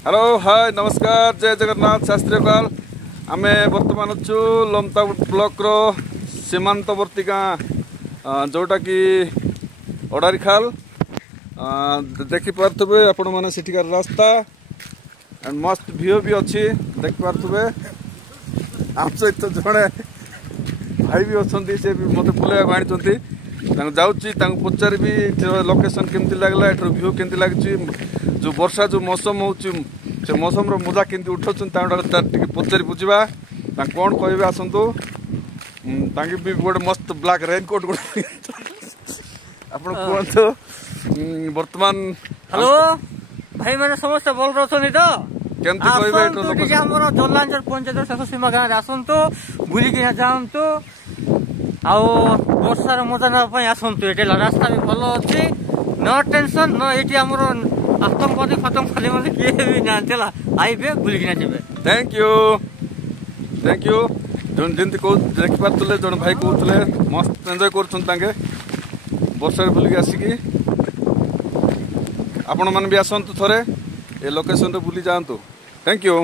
Hello hi नमस्कार जय जगन्नाथ शास्त्री काल आम बर्तमान अच्छु लमता ब्लॉक रो सीमांतवर्ती गाँ जोटा कि ओडारी खाल देखी पारे आपण मैंने सेठिकार रास्ता एंड मस्त व्यू भी अच्छी देखी पारे आम सहित जड़े भाई भी अच्छा से भी मत बुलाया आनी जाऊँगी पचारि लोकेशन केमती लगला एठर व्यू केमती लगी जो वर्षा जो मौसम हो मौसम मजा केमती उठाऊँ पचारि बुझा कौन कहे आसतु भी गोटे मस्त ब्लाक रेनकोट गोटे आप कहतु बर्तमान हेलो भाई मैंने समस्त भल रही तो जलांचल पंचायत शेष सीमा गाँव आसतु बुलिकिना जातु आर्षार मजा नापी आसतु ये रास्ता भी भल अच्छी न टेंशन न ये आतंकवादी फातंकवादी किए भी ना आइबे बुलिकिना जी। थैंक यू जन जमी देखी पारे जन भाई कहते मस्त एंजय कर वर्षा बुलिक आसिकी आपण मैंने भी आसतु थे ये लोकेशन बुली जातु। Thank you.